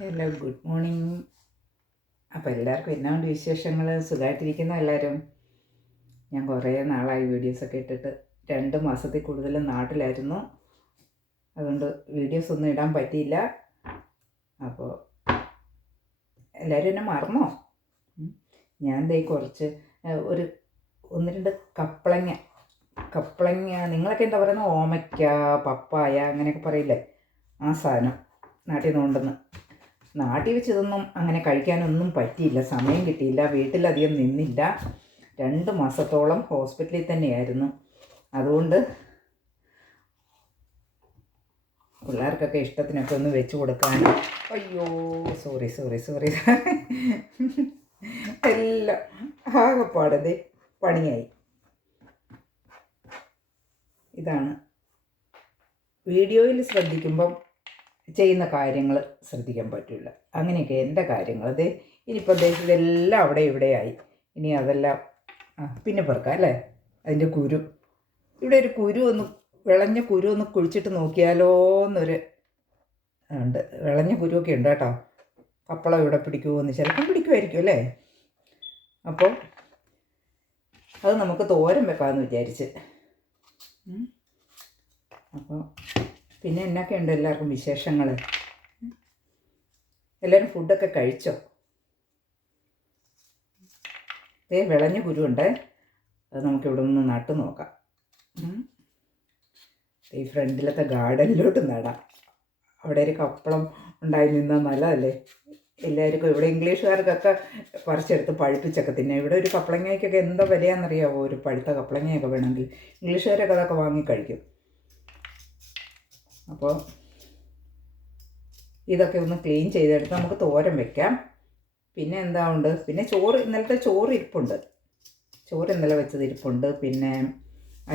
Hello, good morning. അപ്പോൾ എല്ലാവർക്കും എന്നാണ്ട് വിശേഷങ്ങൾ? സുഖമായിട്ടിരിക്കുന്ന എല്ലാവരും? ഞാൻ കുറേ നാളായി വീഡിയോസൊക്കെ ഇട്ടിട്ട് 2 മാസത്തിൽ കൂടുതൽ നാട്ടിലായിരുന്നു. അതുകൊണ്ട് വീഡിയോസ് ഒന്നും ഇടാൻ പറ്റിയില്ല. അപ്പോൾ എല്ലാവരും എന്നെ മറന്നോ? ഞാൻ ദേ കുറച്ച് ഒരു 1-2 കപ്പളങ്ങ നിങ്ങളൊക്കെ എന്താ പറയുന്നത്? ഓമയ്ക്ക, പപ്പായ അങ്ങനെയൊക്കെ പറയില്ലേ? ആ സാധനം നാട്ടിൽ നിന്ന് കൊണ്ടുവന്ന്. നാട്ടിൽ വെച്ച് ഇതൊന്നും അങ്ങനെ കഴിക്കാനൊന്നും പറ്റിയില്ല, സമയം കിട്ടിയില്ല, വീട്ടിലധികം നിന്നില്ല. 2 മാസത്തോളം ഹോസ്പിറ്റലിൽ തന്നെയായിരുന്നു. അതുകൊണ്ട് പിള്ളേർക്കൊക്കെ ഇഷ്ടത്തിനൊക്കെ ഒന്ന് വെച്ച് കൊടുക്കാൻ. അയ്യോ, സോറി എല്ലാം ആകെപ്പാടത് പണിയായി. ഇതാണ് വീഡിയോയിൽ ശ്രദ്ധിക്കുമ്പം ചെയ്യുന്ന കാര്യങ്ങൾ ശ്രദ്ധിക്കാൻ പറ്റില്ല. അങ്ങനെയൊക്കെ എൻ്റെ കാര്യങ്ങൾ. അത് ഇനിയിപ്പോൾ ഇതെല്ലാം അവിടെ ഇവിടെയായി. ഇനി അതെല്ലാം പിന്നെ പെറുക്കാം അല്ലേ? അതിൻ്റെ കുരു, ഇവിടെ ഒരു കുരു ഒന്ന് വിളഞ്ഞ കുരു ഒന്ന് കുഴിച്ചിട്ട് നോക്കിയാലോ എന്നൊരു ഉണ്ട്. വിളഞ്ഞ കുരുവൊക്കെ ഉണ്ട് കേട്ടോ. കപ്പളം ഇവിടെ പിടിക്കുമോയെന്ന് ചിലപ്പം പിടിക്കുമായിരിക്കും അല്ലേ? അപ്പോൾ അത് നമുക്ക് തോരൻ വെക്കാമെന്ന് വിചാരിച്ച്. അപ്പോൾ പിന്നെ എന്നൊക്കെ ഉണ്ട് എല്ലാവർക്കും വിശേഷങ്ങൾ? എല്ലാവരും ഫുഡൊക്കെ കഴിച്ചോ? വിളഞ്ഞ കുരുണ്ട്, അത് നമുക്കിവിടെ നിന്ന് നട്ടു നോക്കാം. ഈ ഫ്രണ്ടിലത്തെ ഗാർഡനിലോട്ട് നടാം. അവിടെ ഒരു കപ്പളം ഉണ്ടായി നിന്നാൽ നല്ലതല്ലേ? എല്ലാവർക്കും ഇവിടെ ഇംഗ്ലീഷുകാർക്കൊക്കെ പറിച്ചെടുത്ത് പഴുപ്പിച്ചൊക്കെ തിന്നെ. ഇവിടെ ഒരു കപ്പളങ്ങയ്ക്കൊക്കെ എന്താ വിലയാണെന്നറിയാമോ? ഒരു പഴുത്ത കപ്പളങ്ങയൊക്കെ വേണമെങ്കിൽ ഇംഗ്ലീഷുകാരൊക്കെ അതൊക്കെ വാങ്ങി കഴിക്കും. അപ്പോൾ ഇതൊക്കെ ഒന്ന് ക്ലീൻ ചെയ്തെടുത്ത് നമുക്ക് തോരൻ വെക്കാം. പിന്നെ എന്താ ഉണ്ട്? പിന്നെ ഇന്നലത്തെ ചോറ് ഇരിപ്പുണ്ട്. ചോറ് ഇന്നലെ വെച്ചത് ഇരിപ്പുണ്ട്. പിന്നെ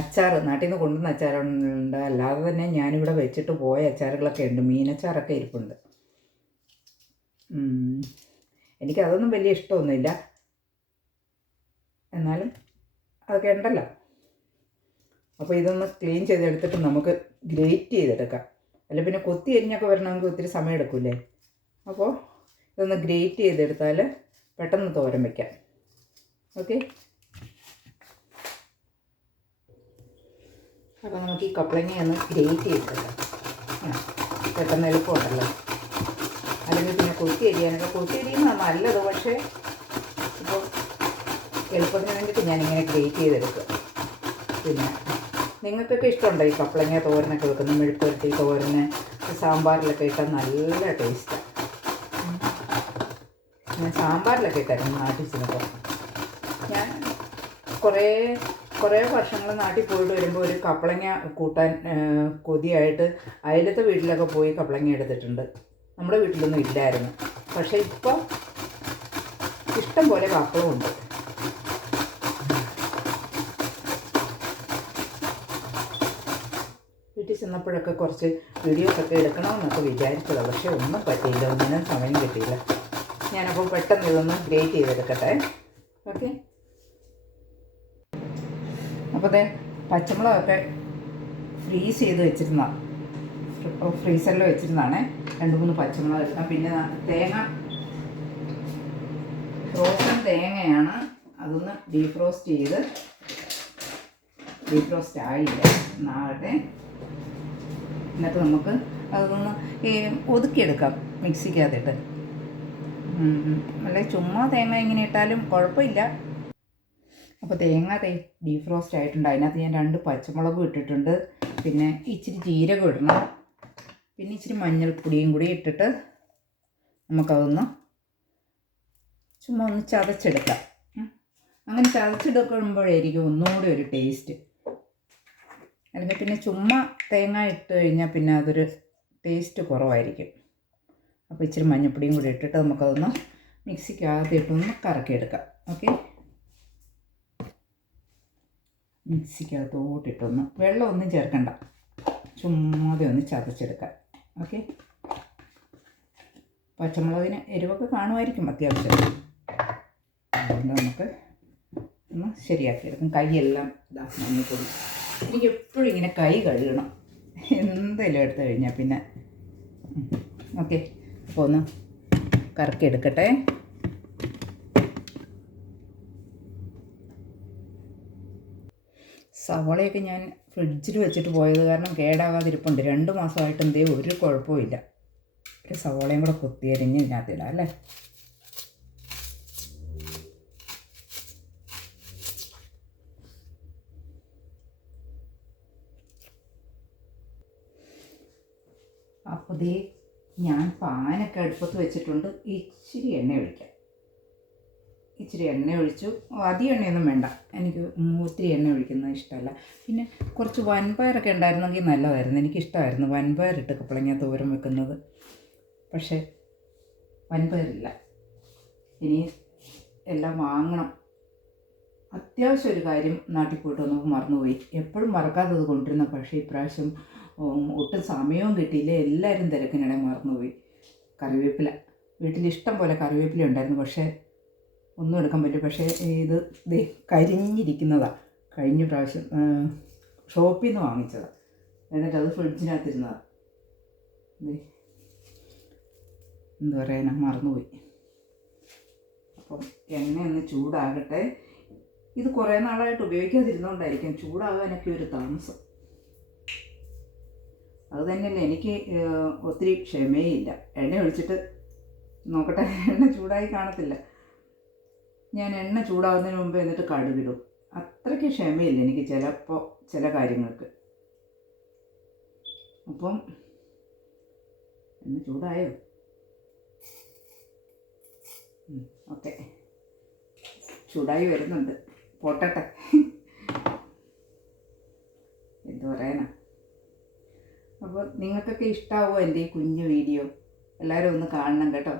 അച്ചാർ, നാട്ടിൽ നിന്ന് കൊണ്ടുവന്ന അച്ചാറുണ്ട്. അല്ലാതെ തന്നെ ഞാനിവിടെ വെച്ചിട്ട് പോയ അച്ചാറുകളൊക്കെ ഉണ്ട്. മീനച്ചാറൊക്കെ ഇരിപ്പുണ്ട്. എനിക്കതൊന്നും വലിയ ഇഷ്ടമൊന്നുമില്ല, എന്നാലും അതൊക്കെ ഉണ്ടല്ലോ. അപ്പോൾ ഇതൊന്ന് ക്ലീൻ ചെയ്തെടുത്തിട്ട് നമുക്ക് ഗ്രേറ്റ് ചെയ്തെടുക്കാം. അല്ല പിന്നെ കൊത്തി അരിഞ്ഞൊക്കെ വരണമെങ്കിൽ ഒത്തിരി സമയം എടുക്കില്ലേ? അപ്പോൾ ഇതൊന്ന് ഗ്രേറ്റ് ചെയ്തെടുത്താൽ പെട്ടെന്ന് തോരൻ വയ്ക്കാം. ഓക്കെ, അപ്പോൾ നമുക്ക് ഈ കപ്പളങ്ങ ഒന്ന് ഗ്രേറ്റ് ചെയ്തെടുക്കാം. പെട്ടെന്ന് എളുപ്പമുണ്ടല്ലോ. അല്ലെങ്കിൽ പിന്നെ കൊത്തി അരിയുന്നതാണ് നല്ലത്. പക്ഷേ ഇപ്പോൾ എളുപ്പത്തിന് വേണ്ടിയിട്ട് ഞാനിങ്ങനെ ഗ്രേറ്റ് ചെയ്തെടുക്കുക. പിന്നെ നിങ്ങൾക്കൊക്കെ ഇഷ്ടമുണ്ടോ ഈ കപ്പളങ്ങ തോരനൊക്കെ വെക്കുന്ന? മെഴുക്കുവരട്ടി തോരന് സാമ്പാറിലൊക്കെ ഇട്ടാൽ നല്ല ടേസ്റ്റാണ്. ഞാൻ സാമ്പാറിലൊക്കെ ഇട്ടായിരുന്നു നാട്ടിൽ ചെന്നപ്പോൾ. ഞാൻ കുറേ വർഷങ്ങൾ നാട്ടിൽ പോയിട്ട് വരുമ്പോൾ ഒരു കപ്പളങ്ങ കൂട്ടാൻ കൊതിയായിട്ട് അയലത്തെ വീട്ടിലൊക്കെ പോയി കപ്പളങ്ങ എടുത്തിട്ടുണ്ട്. നമ്മുടെ വീട്ടിലൊന്നും ഇല്ലായിരുന്നു. പക്ഷേ ഇപ്പോൾ ഇഷ്ടം പോലെ കപ്പളമുണ്ട്. വീട്ടിൽ ചെന്നപ്പോഴൊക്കെ കുറച്ച് വീഡിയോസൊക്കെ എടുക്കണമെന്നൊക്കെ വിചാരിച്ചതാണ്. പക്ഷേ ഒന്നും പറ്റിയില്ല, ഒന്നിനും സമയം കിട്ടിയില്ല. ഞാനപ്പോൾ പെട്ടെന്ന് ഇതൊന്ന് ഗ്രേറ്റ് ചെയ്തെടുക്കട്ടെ. ഓക്കെ, അപ്പോൾ പച്ചമുളകൊക്കെ ഫ്രീസ് ചെയ്ത് വെച്ചിരുന്നതാണ്, ഫ്രീസറിൽ വെച്ചിരുന്നതാണേ. 2-3 പച്ചമുളക് എടുക്കാം. പിന്നെ തേങ്ങ, ഫ്രോസൺ തേങ്ങയാണ്. അതൊന്ന് ഡീഫ്രോസ്റ്റ് ആയില്ല എന്നാകട്ടെ. എന്നിട്ട് നമുക്ക് അതൊന്ന് ഒതുക്കിയെടുക്കാം മിക്സിക്കകത്തിട്ട്. അല്ലെ ചുമ്മാ തേങ്ങ ഇങ്ങനെ ഇട്ടാലും കുഴപ്പമില്ല. അപ്പോൾ തേങ്ങ ഡീഫ്രോസ്റ്റ് ആയിട്ടുണ്ട്. അതിനകത്ത് ഞാൻ 2 പച്ചമുളകും ഇട്ടിട്ടുണ്ട്. പിന്നെ ഇച്ചിരി ജീരകം ഇടണം. പിന്നെ ഇച്ചിരി മഞ്ഞൾപ്പൊടിയും കൂടി ഇട്ടിട്ട് നമുക്കതൊന്ന് ചുമ്മാ ഒന്ന് ചതച്ചെടുക്കാം. അങ്ങനെ ചതച്ചെടുക്കുമ്പോഴായിരിക്കും ഒന്നുകൂടി ഒരു ടേസ്റ്റ്. അല്ലെങ്കിൽ പിന്നെ ചുമ്മാ തേങ്ങ ഇട്ട് കഴിഞ്ഞാൽ പിന്നെ അതൊരു ടേസ്റ്റ് കുറവായിരിക്കും. അപ്പോൾ ഇച്ചിരി മഞ്ഞൾപ്പൊടിയും കൂടി ഇട്ടിട്ട് നമുക്കതൊന്ന് മിക്സിക്കകത്തിട്ടൊന്ന് കറക്കിയെടുക്കാം. ഓക്കെ, മിക്സിക്കകത്തോട്ടിട്ടൊന്ന്, വെള്ളമൊന്നും ചേർക്കണ്ട, ചുമ്മാതെ ഒന്ന് ചതച്ചെടുക്കാം. ഓക്കെ, പച്ചമുളകിന് എരിവൊക്കെ കാണുമായിരിക്കും അത്യാവശ്യം. അതുകൊണ്ട് നമുക്ക് ഒന്ന് ശരിയാക്കിയെടുക്കും. കൈയെല്ലാം മഞ്ഞൾപ്പൊടി. എനിക്ക് എപ്പോഴും ഇങ്ങനെ കൈ കഴുകണം, എന്തെങ്കിലും എടുത്തു കഴിഞ്ഞാൽ പിന്നെ. ഓക്കെ, അപ്പോൾ ഒന്ന് കറക്കി എടുക്കട്ടെ. സവോളയൊക്കെ ഞാൻ ഫ്രിഡ്ജിൽ വെച്ചിട്ട് പോയത് കാരണം കേടാകാതിരിപ്പുണ്ട്. 2 മാസമായിട്ട് എന്തേ ഒരു കുഴപ്പമില്ല. ഒരു സവോളയും കൂടെ കുത്തിയരിഞ്ഞ് ഇതിനകത്തിടാം അല്ലേ. അപ്പോൾ ദേ ഞാൻ പാനൊക്കെ അടുപ്പത്ത് വെച്ചിട്ടുണ്ട്. ഇച്ചിരി എണ്ണ ഒഴിക്കാം. ഇച്ചിരി എണ്ണ ഒഴിച്ചു. അധികം എണ്ണയൊന്നും വേണ്ട, എനിക്ക് ഒത്തിരി എണ്ണ ഒഴിക്കുന്നത് ഇഷ്ടമല്ല. പിന്നെ കുറച്ച് വൻപയറൊക്കെ ഉണ്ടായിരുന്നെങ്കിൽ നല്ലതായിരുന്നു. എനിക്കിഷ്ടമായിരുന്നു വൻപയറിട്ട് കപ്പളങ്ങ തോരൻ വെക്കുന്നത്. പക്ഷേ വൻപയറില്ല. ഇനി എല്ലാം വാങ്ങണം. അത്യാവശ്യം ഒരു കാര്യം നാട്ടിൽ പോയിട്ട് വന്നപ്പോൾ മറന്നുപോയി. എപ്പോഴും മറക്കാത്തത് കൊണ്ടിരുന്ന, പക്ഷേ ഇപ്രാവശ്യം ഒട്ടും സമയവും കിട്ടിയില്ല. എല്ലാവരും തിരക്കിനിടെ മറന്നുപോയി. കറിവേപ്പില വീട്ടിൽ ഇഷ്ടം പോലെ കറിവേപ്പില ഉണ്ടായിരുന്നു, പക്ഷേ ഒന്നും എടുക്കാൻ പറ്റും. പക്ഷേ ഇത് കരിഞ്ഞിരിക്കുന്നതാണ്. കഴിഞ്ഞ പ്രാവശ്യം ഷോപ്പിൽ നിന്ന് വാങ്ങിച്ചതാണ്. എന്നിട്ട് അത് ഫ്രിഡ്ജിനകത്തിരുന്നതാണ്. എന്താ പറയാനാ, മറന്നുപോയി. അപ്പം എണ്ണ ഒന്ന് ചൂടാകട്ടെ. ഇത് കുറേ നാളായിട്ട് ഉപയോഗിക്കാതിരുന്നുകൊണ്ടായിരിക്കും ചൂടാകാനൊക്കെ ഒരു താമസം. അത് തന്നെയല്ല, എനിക്ക് ഒത്തിരി ക്ഷമയില്ല. എണ്ണ ഒഴിച്ചിട്ട് നോക്കട്ടെ, എണ്ണ ചൂടായി കാണത്തില്ല. ഞാൻ എണ്ണ ചൂടാകുന്നതിന് മുമ്പ് എന്നിട്ട് കടുകിടും. അത്രയ്ക്ക് ക്ഷമയില്ല എനിക്ക് ചിലപ്പോൾ ചില കാര്യങ്ങൾക്ക്. അപ്പം എണ്ണ ചൂടായോ? ഓക്കെ, ചൂടായി വരുന്നുണ്ട്. പോട്ടട്ടെ. എന്തു പറയാനാ. അപ്പോൾ നിങ്ങൾക്കൊക്കെ ഇഷ്ടമാവുമോ എൻ്റെ ഈ കുഞ്ഞു വീഡിയോ? എല്ലാവരും ഒന്ന് കാണണം കേട്ടോ.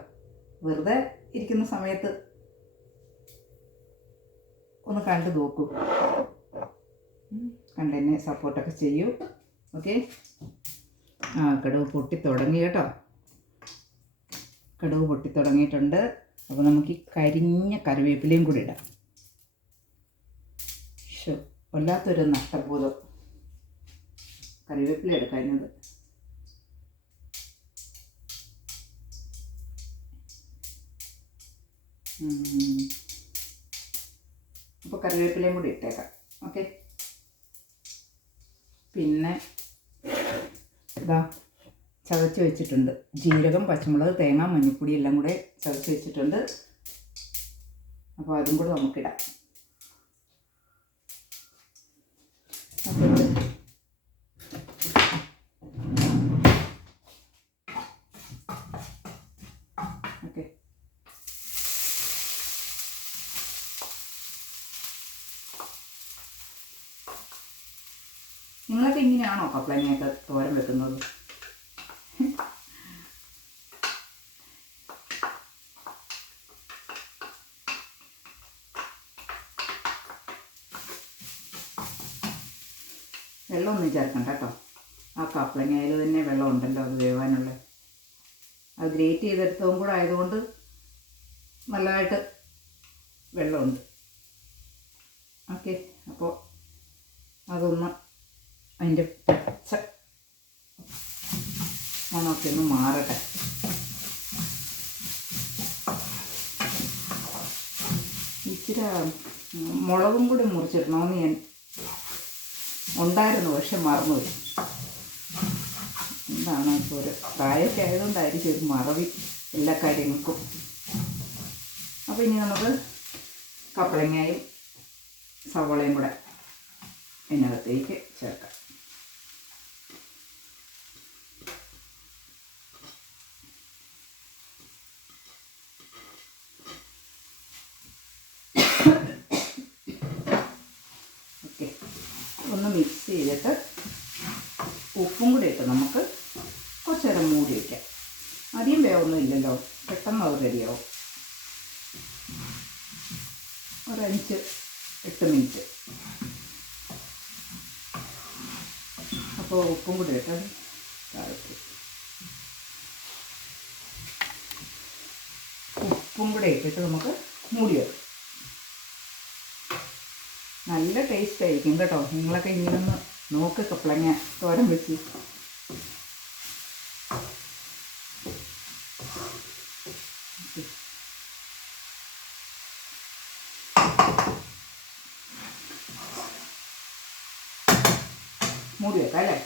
വെറുതെ ഇരിക്കുന്ന സമയത്ത് ഒന്ന് കണ്ടു നോക്കൂ. കണ്ടെന്നെ സപ്പോർട്ടൊക്കെ ചെയ്യൂ. ഓക്കെ. കടുക് പൊട്ടി തുടങ്ങി കേട്ടോ. കടുക് പൊട്ടി തുടങ്ങിയിട്ടുണ്ട്. അപ്പോൾ നമുക്ക് ഈ കരിഞ്ഞ കറിവേപ്പിലയും കൂടി ഇടാം. വല്ലാത്തൊരു നഷ്ടബോധം കറിവേപ്പില എടുക്കുന്നത്. അപ്പോൾ കറിവേപ്പിലയും കൂടി ഇട്ടേക്കാം. ഓക്കെ. പിന്നെ ഇതാ ചതച്ച് വെച്ചിട്ടുണ്ട്. ജീരകം, പച്ചമുളക്, തേങ്ങ, മഞ്ഞൾപ്പൊടി എല്ലാം കൂടെ ചതച്ച് വെച്ചിട്ടുണ്ട്. അപ്പോൾ അതും കൂടെ നമുക്കിടാം. അപ്പോൾ ഓക്കെ. നിങ്ങളൊക്കെ ഇങ്ങനെയാണോ കപ്പളങ്ങയൊക്കെ തോരൻ വെക്കുന്നത്? വെള്ളമൊന്നും ചേർക്കണ്ട കേട്ടോ. ആ കപ്പളങ്ങയിൽ തന്നെ വെള്ളം ഉണ്ടല്ലോ, അത് വേവാനുള്ള. അത് ഗ്രേറ്റ് ചെയ്തെടുത്തതും കൂടെ ആയതുകൊണ്ട് നല്ലതായിട്ട് വെള്ളമുണ്ട്. ഓക്കെ. അപ്പോൾ അതൊന്ന് അതിൻ്റെ പച്ച മണമൊക്കെ ഒന്ന് മാറട്ടെ. ഇച്ചിരി മുളകും കൂടി മുറിച്ചിടണമെന്ന് ഞാൻ ഉണ്ടായിരുന്നു, പക്ഷെ മറന്നുപോയി. എന്താണ് ഇപ്പോൾ ഒരു പ്രായമൊക്കെ ആയതുകൊണ്ടായിരിക്കും ഒരു മറവി എല്ലാ കാര്യങ്ങൾക്കും. അപ്പോൾ ഇനി നമുക്ക് കപ്പളങ്ങയും സവോളയും കൂടെ ഇതിനകത്തേക്ക് ചേർക്കാം. ഓക്കെ. ഒന്ന് മിക്സ് ചെയ്തിട്ട് ഉപ്പും കൂടി ഇട്ട് നമുക്ക് കുറച്ച് നേരം മൂടി വയ്ക്കാം. അധികം വേവൊന്നും ഇല്ലല്ലോ, പെട്ടെന്ന് അത് റെഡിയാവും. ഒരു 5-8 മിനിറ്റ്. അപ്പോൾ ഉപ്പും കൂടി ഇട്ട് ഉപ്പും കൂടെ ഇട്ടിട്ട് നമുക്ക് മൂടി വെക്കാം. നല്ല ടേസ്റ്റ് ആയിരിക്കും കേട്ടോ. നിങ്ങളൊക്കെ ഇങ്ങനൊന്ന് നോക്ക് കപ്പളങ്ങ തോരൻ വെച്ച്. മൂടി വെക്കാം അല്ലേ.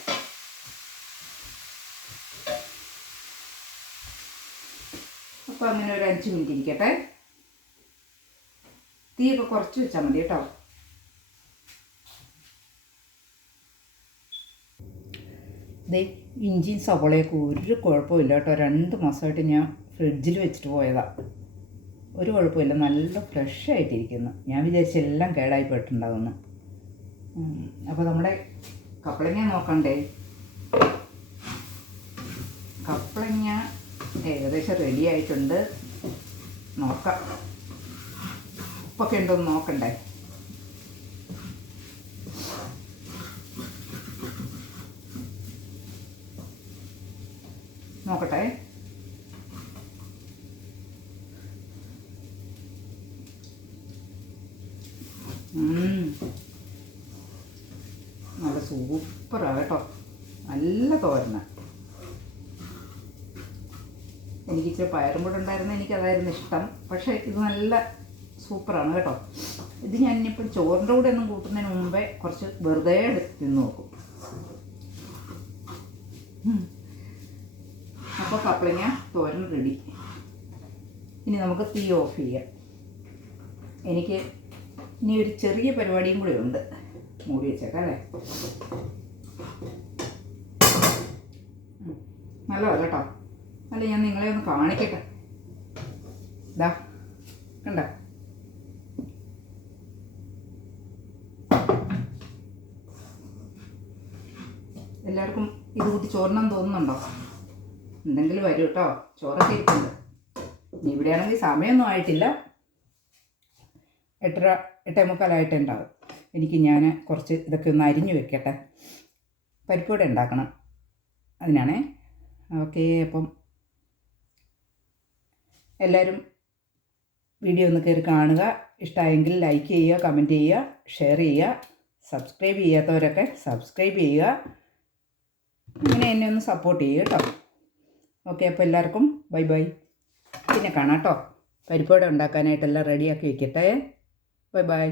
അപ്പോൾ അങ്ങനെ ഒരു 5 മിനിറ്റ് ഇരിക്കട്ടെ. തീയൊക്കെ കുറച്ച് വെച്ചാൽ മതി കേട്ടോ. ദേ ഇഞ്ചിയും സവോളയൊക്കെ ഒരു കുഴപ്പമില്ല കേട്ടോ. 2 മാസമായിട്ട് ഞാൻ ഫ്രിഡ്ജിൽ വെച്ചിട്ട് പോയതാണ്. ഒരു കുഴപ്പമില്ല, നല്ല ഫ്രഷ് ആയിട്ടിരിക്കുന്നു. ഞാൻ വിചാരിച്ച എല്ലാം കേടായി പോയിട്ടുണ്ടാകുന്നു. അപ്പോൾ നമ്മുടെ കപ്പളങ്ങ നോക്കണ്ടേ. കപ്പളങ്ങ ഏകദേശം റെഡി ആയിട്ടുണ്ട്. നോക്കാം, ഉപ്പൊക്കെ ഉണ്ടോയെന്ന് നോക്കണ്ടേ. നോക്കട്ടെ. നല്ല സൂപ്പറാണ് കേട്ടോ. നല്ല തോരന. എനിക്ക് ഇച്ചിരി പയറും കൂടെ ഉണ്ടായിരുന്നു, എനിക്കതായിരുന്നു ഇഷ്ടം. പക്ഷേ ഇത് നല്ല സൂപ്പറാണ് കേട്ടോ. ഇത് ഞാനിപ്പോൾ ചോറിൻ്റെ കൂടെ ഒന്നും കൂട്ടുന്നതിന് മുമ്പേ കുറച്ച് വെറുതെ എടുത്ത് തിന്ന് നോക്കും. അപ്പോൾ കപ്പളങ്ങ തോരൻ റെഡി. ഇനി നമുക്ക് തീ ഓഫ് ചെയ്യാം. എനിക്ക് ഇനി ഒരു ചെറിയ പരിപാടിയും കൂടെ ഉണ്ട്. മൂടി വെച്ചേക്കാം അല്ലേ. നല്ലതാണ് കേട്ടോ. അല്ല, ഞാൻ നിങ്ങളെ ഒന്ന് കാണിക്കട്ടെ. ഇതാ കണ്ട, എല്ലാവർക്കും ഇത് കൂട്ടി ചോറിനെന്ന് തോന്നുന്നുണ്ടോ? എന്തെങ്കിലും വരും കേട്ടോ. ചോറൊക്കെ ഇരിക്കുന്നുണ്ട്. ഇനി ഇവിടെയാണെങ്കിൽ സമയമൊന്നും ആയിട്ടില്ല. 8:30 8:45 എനിക്ക് ഞാൻ കുറച്ച് ഇതൊക്കെ ഒന്ന് അരിഞ്ഞു വെക്കട്ടെ. പരിപ്പൂടെ ഉണ്ടാക്കണം, അതിനാണേ. ഓക്കെ, അപ്പം എല്ലാവരും വീഡിയോ ഒന്ന് കയറി കാണുക. ഇഷ്ടമായെങ്കിൽ ലൈക്ക് ചെയ്യുക, കമൻറ്റ് ചെയ്യുക, ഷെയർ ചെയ്യുക. സബ്സ്ക്രൈബ് ചെയ്യാത്തവരൊക്കെ സബ്സ്ക്രൈബ് ചെയ്യുക. ഇങ്ങനെ എന്നെ ഒന്ന് സപ്പോർട്ട് ചെയ്യുക കേട്ടോ. ഓക്കെ, അപ്പോൾ എല്ലാവർക്കും ബൈ ബൈ. പിന്നെ കാണാം കേട്ടോ. പരിപ്പുവട ഉണ്ടാക്കാനായിട്ടെല്ലാം റെഡിയാക്കി വയ്ക്കട്ടെ. Bye bye.